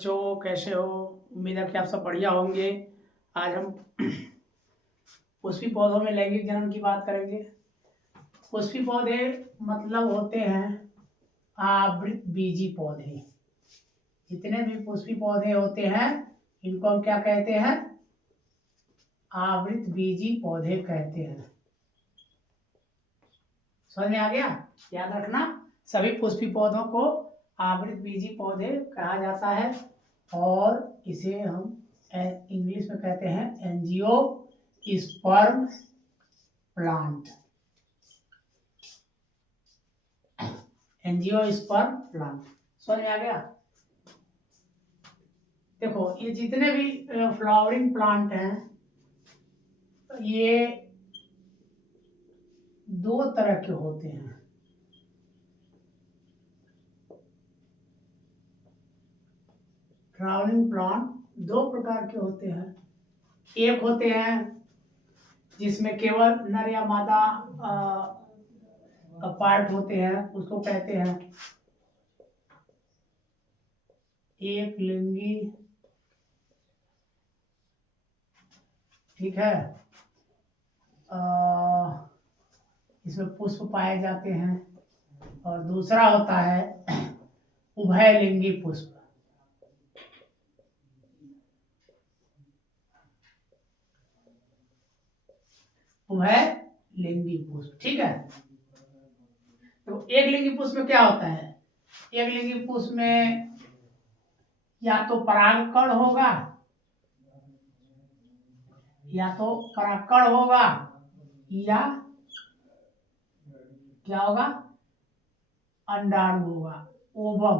बच्चों, कैसे हो? उम्मीद है कि आप सब बढ़िया होंगे। आज हम पुष्पी पौधों में लैंगिक जनन की बात करेंगे। पुष्पी पौधे मतलब होते हैं आवृतबीजी पौधे। जितने भी पुष्पी पौधे होते हैं इनको हम क्या कहते हैं? आवृतबीजी पौधे कहते हैं। समझ में आ गया? याद रखना, सभी पुष्पी पौधों को आवृतबीजी पौधे कहा जाता है और इसे हम इंग्लिश में कहते हैं एंजियोस्पर्म प्लांट। एंजियोस्पर्म प्लांट समझ में आ गया? देखो, ये जितने भी फ्लावरिंग प्लांट हैं ये दो तरह के होते हैं। फ्लावरिंग प्लांट दो प्रकार के होते हैं। एक होते हैं जिसमें केवल नर या मादा पार्ट होते हैं, उसको कहते हैं एक लिंगी। ठीक है, इसमें पुष्प पाए जाते हैं। और दूसरा होता है उभयलिंगी पुष्प। उभयलिंगी पुष्प, ठीक है। तो एक लिंगी पुष्प में क्या होता है? एक लिंगी पुष्प में या तो परागकण होगा या क्या होगा? अंडाणु होगा, ओवम।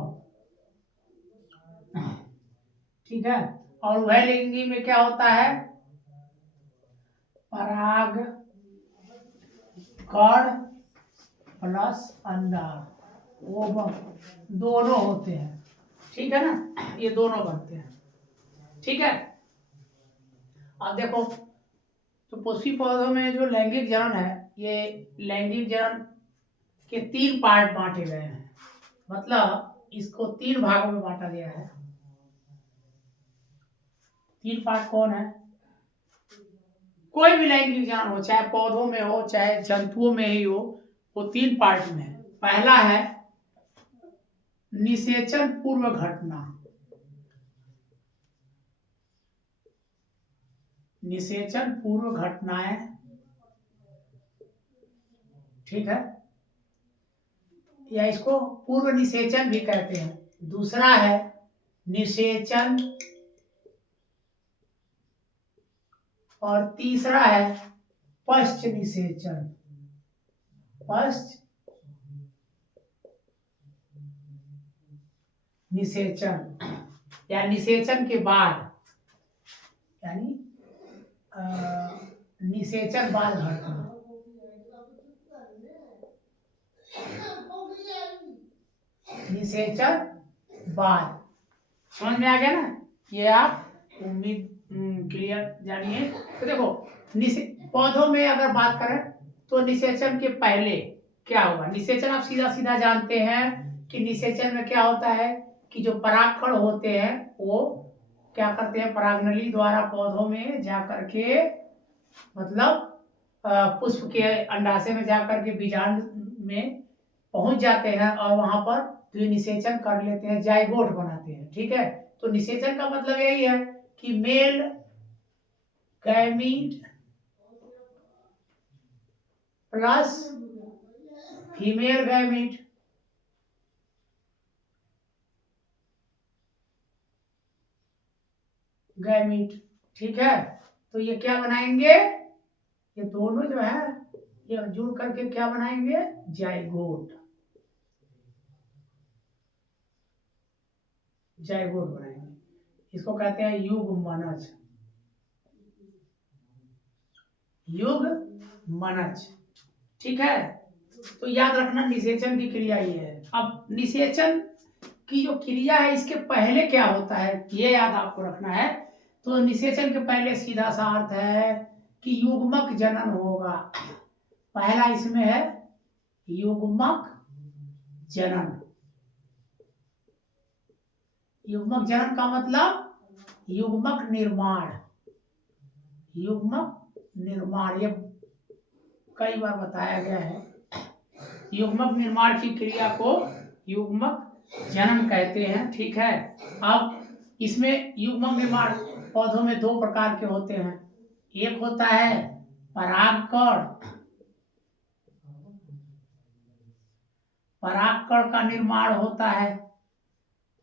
ठीक है। और उभयलिंगी में क्या होता है? पराग कण प्लस अंडाणु, ओवम दोनों होते हैं। ठीक है ना, ये दोनों बनते हैं। ठीक है। अब देखो, तो पुष्पी पौधों में जो लैंगिक जनन है, ये लैंगिक जनन के 3 पार्ट बांटे गए हैं। मतलब इसको 3 भागों में बांटा गया है। 3 पार्ट कौन है? कोई भी लैंगिक जनन हो, चाहे पौधों में हो चाहे जंतुओं में ही हो, वो 3 पार्ट में है। पहला है निषेचन पूर्व घटना। निषेचन पूर्व घटनाएं, ठीक है, या इसको पूर्व निषेचन भी कहते हैं। दूसरा है निषेचन और तीसरा है पश्च निषेचन। पश्च निषेचन या निषेचन के बाद, यानी निषेचन बाद घटना। निषेचन बाद, समझ में आ गया ना? ये आप उम्मीद क्लियर जानिए। तो देखो, पौधों में अगर बात करें तो निषेचन के पहले क्या होगा? निषेचन आप सीधा सीधा जानते हैं कि निषेचन में क्या होता है कि जो परागकण होते हैं वो क्या करते हैं? परागनली द्वारा पौधों में जाकर के, मतलब पुष्प के अंडाशय में जाकर के बीजांड में पहुंच जाते हैं और वहां पर द्विनिषेचन कर लेते हैं, जाइगोट बनाते हैं। ठीक है। तो निषेचन का मतलब यही है कि male gamete plus female gamete. ठीक है। तो ये क्या बनाएंगे? ये दोनों जो है ये जुड़ करके क्या बनाएंगे? जाइगोट। जाइगोट बनाएंगे, इसको कहते हैं युग्मनज। युग्मनज, ठीक है। तो याद रखना, निषेचन की क्रिया ये है। अब निषेचन की जो क्रिया है इसके पहले क्या होता है ये याद आपको रखना है। तो निषेचन के पहले सीधा सा अर्थ है कि युग्मक जनन होगा। पहला इसमें है युग्मक जनन। युग्मक जनन का मतलब युग्मक निर्माण, युग्मक निर्माण, ये कई बार बताया गया है। युग्मक निर्माण की क्रिया को युग्मक जनन कहते हैं, ठीक है। अब इसमें युग्मक निर्माण पौधों में दो प्रकार के होते हैं। एक होता है परागकण, परागकण का निर्माण होता है,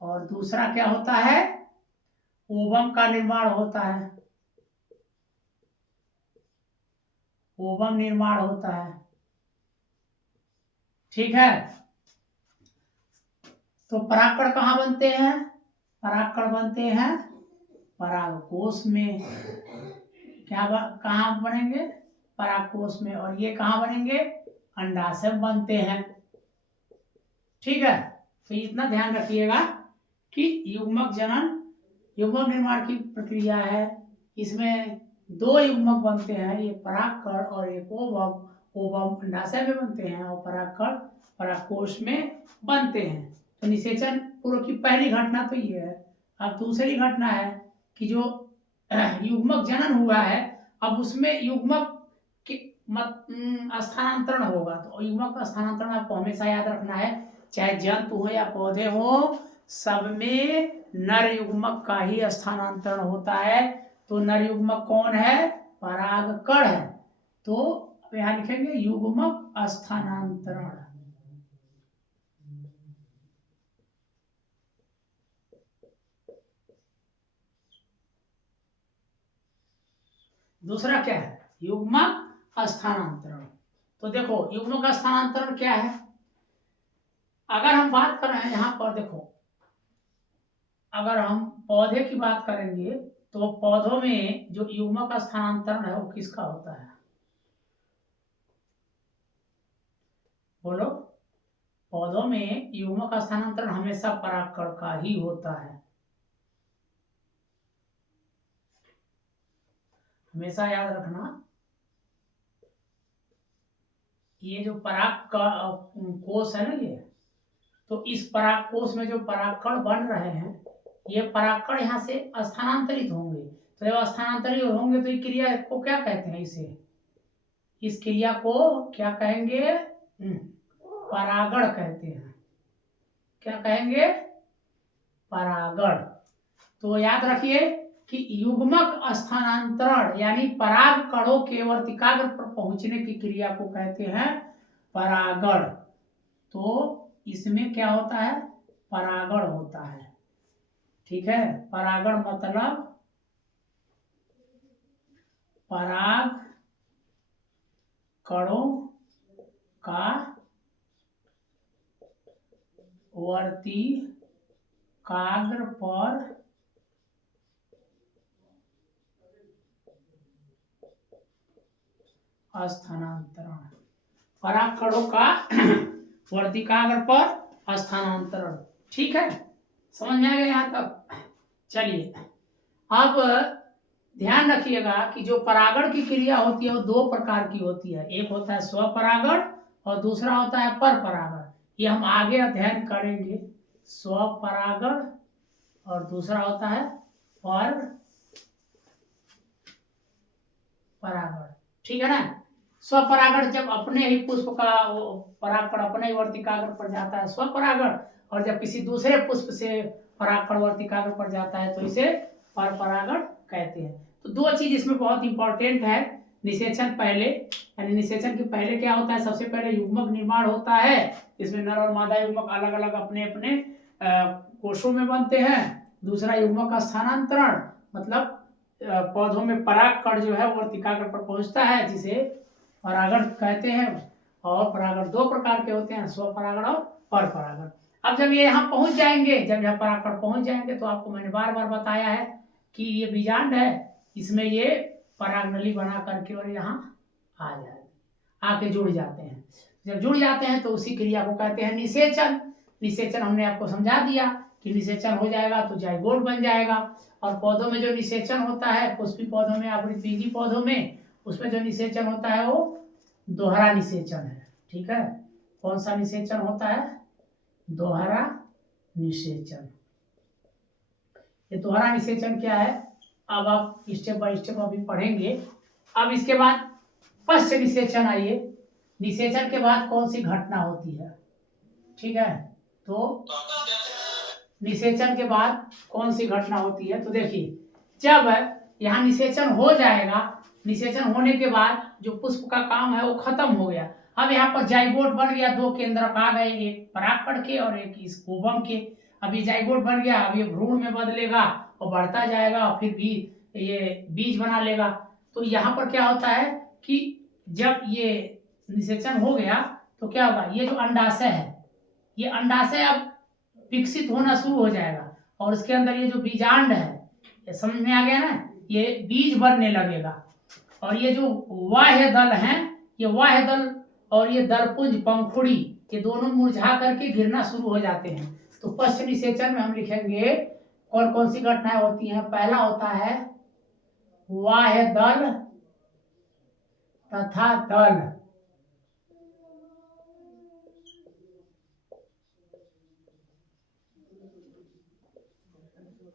और दूसरा क्या होता है, ओवम का निर्माण होता है, ओवम निर्माण होता है, ठीक है। तो परागकण कहाँ बनते हैं, परागकण बनते हैं परागकोश में। कहाँ बनेंगे, परागकोश में, और ये कहाँ बनेंगे, अंडाशय में बनते हैं, ठीक है। तो इतना ध्यान रखिएगा कि युग्मक जनन युग्मक निर्माण की प्रक्रिया है। इसमें दो युग्मक बनते हैं, ये परागकण और एक ओवम। ओवम अंडाशय में बनते हैं और परागकण परागकोश में बनते हैं। तो निषेचन पूर्व की पहली घटना तो ये है। अब दूसरी घटना है कि जो युग्मक जनन हुआ है, अब उसमें युग्मक के स्थानांतरण होगा। तो युग्मक का स्थानांतरण आपको हमेशा याद रखना है, चाहे जंतु हो या पौधे हो, सब में नर युग्मक का ही स्थानांतरण होता है। तो नर युग्मक कौन है, परागकण है। तो यहाँ लिखेंगे युग्मक स्थानांतरण। दूसरा क्या है, युग्मक स्थानांतरण। तो देखो युग्मक स्थानांतरण क्या है, अगर हम बात कर रहे हैं यहाँ पर, देखो अगर हम पौधे की बात करेंगे तो पौधों में जो युग्मक स्थानांतरण है वो किसका होता है, बोलो। पौधों में युग्मक स्थानांतरण हमेशा परागकण का ही होता है, हमेशा याद रखना। ये जो पराग का कोश है ना, ये तो इस पराग कोश में जो परागकण बन रहे हैं, ये परागकण यहाँ से स्थानांतरित होंगे। तो जब स्थानांतरित होंगे तो ये क्रिया को क्या कहते हैं, इस क्रिया को क्या कहेंगे, परागण कहते हैं। क्या कहेंगे, परागण। तो याद रखिए कि युग्मक स्थानांतरण यानी पराग कणों के वर्तिकाग्र पर पहुंचने की क्रिया को कहते हैं परागण। तो इसमें क्या होता है, परागण होता है, ठीक है। परागण मतलब पराग कणों का वर्तिकाग्र पर स्थानांतरण, पराग कणों का वर्तिकाग्र पर स्थानांतरण, ठीक है। समझ में आ गया यहाँ तक। चलिए अब ध्यान रखिएगा कि जो परागण की क्रिया होती है वो दो प्रकार की होती है, एक होता है स्वपरागण और दूसरा होता है परपरागण। ये हम आगे अध्ययन करेंगे, स्वपरागण और दूसरा होता है परपरागण, ठीक है ना। स्वपरागण जब अपने ही पुष्प का परागकण अपने ही वर्तिकाग्र पर जाता है स्वपरागण, और जब किसी दूसरे पुष्प से परागकण वर्तिकाग्र पर जाता है तो इसे परपरागण कहते हैं। तो दो चीज इसमें बहुत इंपॉर्टेंट है। निषेचन पहले, यानी निषेचन के पहले क्या होता है, सबसे पहले युग्मक निर्माण होता है। इसमें नर और मादा युग्मक अलग अलग अपने अपने कोशों में बनते हैं। दूसरा युग्मक का स्थानांतरण, मतलब पौधों में परागकण जो है वर्तिकाग्र पर पहुंचता है, जिसे परागण कहते हैं। और परागण दो प्रकार के होते हैं, स्वपरागण और परपरागण। अब जब ये यहाँ पहुंच जाएंगे, जब यहाँ परागकण पहुंच जाएंगे, तो आपको मैंने बार बार बताया है कि ये बीजांड है, इसमें ये परागनली बना करके और यहाँ आ जाए, आके जुड़ जाते हैं। जब जुड़ जाते हैं तो उसी क्रिया को कहते हैं निषेचन। निषेचन हमने आपको समझा दिया कि निषेचन हो जाएगा तो जाइगोट बन जाएगा। और पौधों में जो निषेचन होता है, पुष्पी पौधों में, आवृतबीजी पौधों में, उसमें जो निषेचन होता है वो दोहरा निषेचन है, ठीक है। कौन सा निषेचन होता है, दोहरा निषेचन। ये दोहरा निषेचन क्या है, अब आप स्टेप बाय स्टेप अभी पढ़ेंगे। अब इसके बाद पश्च निषेचन आइए। निषेचन के बाद कौन सी घटना होती है, ठीक है, तो निषेचन के बाद कौन सी घटना होती है, तो देखिए जब यहाँ निषेचन हो जाएगा, निषेचन होने के बाद जो पुष्प का काम है वो खत्म हो गया। अब यहाँ पर जाइगोट बन गया, दो केंद्रक आ गए, एक परागकण के और एक इस ओवम के। अभी जाइगोट बन गया, अब ये भ्रूण में बदलेगा और बढ़ता जाएगा, फिर भी ये बीज बना लेगा। तो यहाँ पर क्या होता है कि जब ये निषेचन हो गया तो क्या होगा, ये जो अंडाशय है, ये अंडाशय अब विकसित होना शुरू हो जाएगा और उसके अंदर ये जो बीजांड है, ये समझ में आ गया ना, ये बीज बनने लगेगा। और ये जो बाह्य दल हैं, ये बाह्य दल और ये दलपुंज पंखुड़ी, ये दोनों मुरझा करके गिरना शुरू हो जाते हैं। तो पश्च निषेचन में हम लिखेंगे कौन कौन सी घटनाएं होती हैं। पहला होता है बाह्य दल तथा दल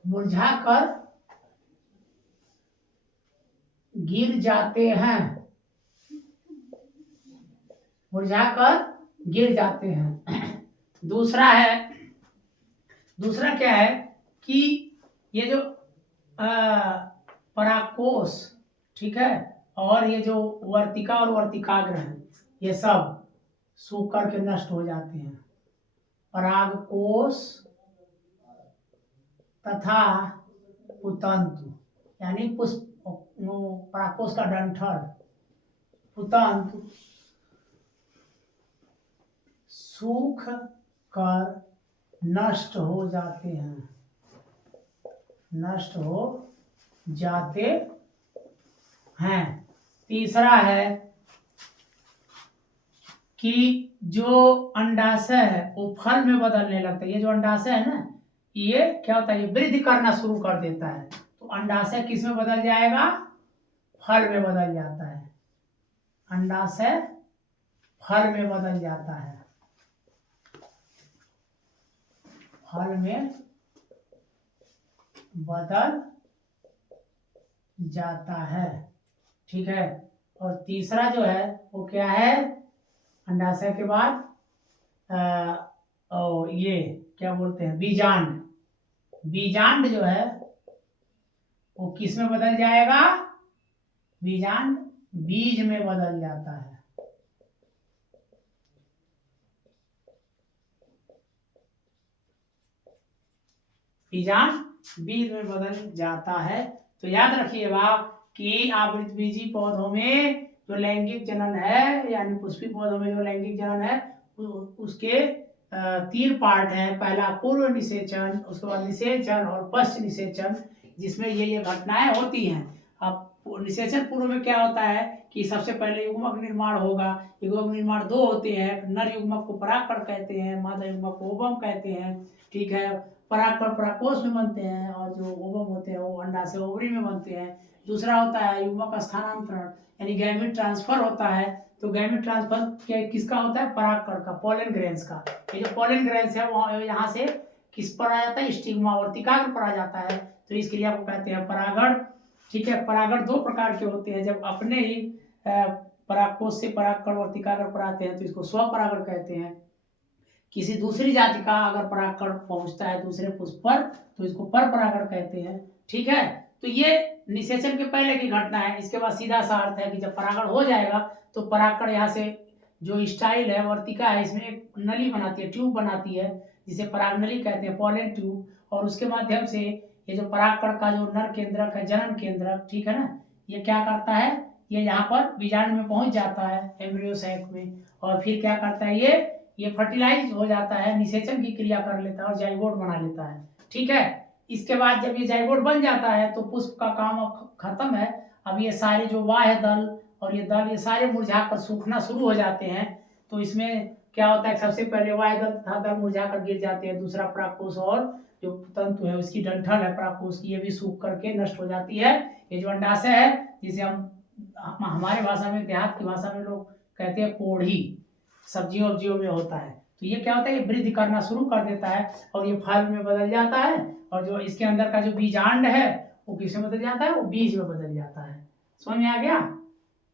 मुरझाकर गिर जाते हैं, मुरझाकर गिर जाते हैं। दूसरा क्या है कि ये जो परागकोश, ठीक है, और ये जो वर्तिका और वर्तिकाग्र हैं, ये सब सूख करके नष्ट हो जाते हैं। परागकोश तथा पुतंतु, यानी पुष्प परागकोश का डंठल, पुतंतु सूख कर नष्ट हो जाते हैं, नष्ट हो जाते हैं। तीसरा है कि जो अंडाशय है वो फल में बदलने लगता है। ये जो अंडाशय है ना, ये क्या होता है, ये वृद्धि करना शुरू कर देता है। तो अंडाशय किस में बदल जाएगा, फल में बदल जाता है। अंडाशय फल में बदल जाता है, फल में बदल जाता है, ठीक है। और तीसरा जो है वो क्या है, अंडाशय के बाद ये क्या बोलते हैं, बीजांड। बीजांड जो है वो किस में बदल जाएगा, बीजांड बीज में बदल जाता है। बीजांड बीज में बदल जाता है। तो याद रखिएगा कि आवृतबीजी पौधों में जो लैंगिक जनन है, यानी पुष्पी पौधों में जो लैंगिक जनन है, उसके 3 पार्ट हैं। पहला पूर्व निषेचन, उसके बाद निषेचन और पश्च निषेचन, जिसमें ये घटनाएं होती हैं। अब निषेचन पूर्व में क्या होता है कि सबसे पहले युग्मक निर्माण होगा। युग्मक निर्माण 2 होते हैं, नर युग्मक को परागकण कहते हैं, मादा युग्मक को ओवम कहते हैं, ठीक है। परागकण परागकोश में बनते हैं और जो ओवम होते हैं वो अंडाशय ओवरी में बनते हैं। दूसरा होता है युग्मक स्थानांतरण, यानी गैमेट ट्रांसफर होता है। तो गैमेट ट्रांसफर किसका होता है, परागकण का, पोलन ग्रेन्स का। ये जो पोलन ग्रेन्स है वो यहाँ से किस पर आ जाता है, स्टिग्मा वर्तिकाग्र पर आ जाता है। तो इस क्रिया को कहते हैं परागण, ठीक है। परागण 2 प्रकार के होते हैं, जब अपने ही परागकोश से परागकण वर्तिकाग्र पर आते हैं तो इसको स्वपरागण कहते हैं। किसी दूसरी जाति का अगर परागकण पहुंचता है दूसरे पुष्प पर तो इसको पर परागण कहते हैं, ठीक है। तो ये निषेचन के पहले की घटना है। इसके बाद सीधा सा अर्थ है कि जब परागण हो जाएगा तो परागकण यहाँ से जो स्टाइल है, वर्तिका है, इसमें एक नली बनाती है, ट्यूब बनाती है, जिसे परागनली कहते हैं, पॉलन ट्यूब। और उसके माध्यम से ये जो परागकण का जो नर केंद्रक है, जनन केंद्रक, ठीक है ना, ये क्या करता है, ये यहाँ पर बीजांड में पहुंच जाता है, एम्ब्रियो सैक में, और फिर क्या करता है, ये फर्टिलाइज हो जाता है, निषेचन की क्रिया कर लेता है और जाइगोट बना लेता है, ठीक है। इसके बाद जब ये जाइगोट बन जाता है तो पुष्प का काम अब खत्म है। अब ये सारे जो बाह्य दल और ये दल, ये सारे मुरझा कर सूखना शुरू हो जाते हैं। तो इसमें क्या होता है, सबसे पहले बाह्य दल तथा दल मुरझा कर गिर जाते हैं। दूसरा परागकोश और जो तंतु है उसकी डंठल है परागकोश की, ये भी सूख करके नष्ट हो जाती है। ये जो अंडाशय है, जिसे हम हमारे भाषा में, देहात की भाषा में लोग कहते हैं कोढ़ी, सब्जियों वब्जियों में होता है। तो ये क्या होता है, ये वृद्धि करना शुरू कर देता है और ये फल में बदल जाता है और जो इसके अंदर का जो बीजांड है वो किस में बदल जाता है, वो बीज में बदल जाता है। समझ में आ गया।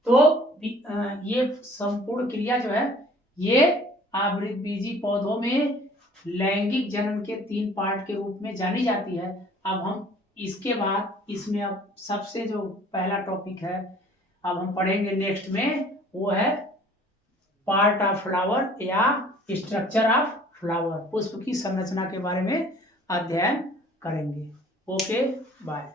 तो ये संपूर्ण क्रिया जो है ये आवृतबीजी पौधों में लैंगिक जनन के 3 पार्ट के रूप में जानी जाती है। अब हम इसके बाद इसमें अब सबसे जो पहला टॉपिक है अब हम पढ़ेंगे नेक्स्ट में, वो है पार्ट ऑफ फ्लावर या स्ट्रक्चर ऑफ फ्लावर, पुष्प की संरचना के बारे में अध्ययन करेंगे। Okay bye.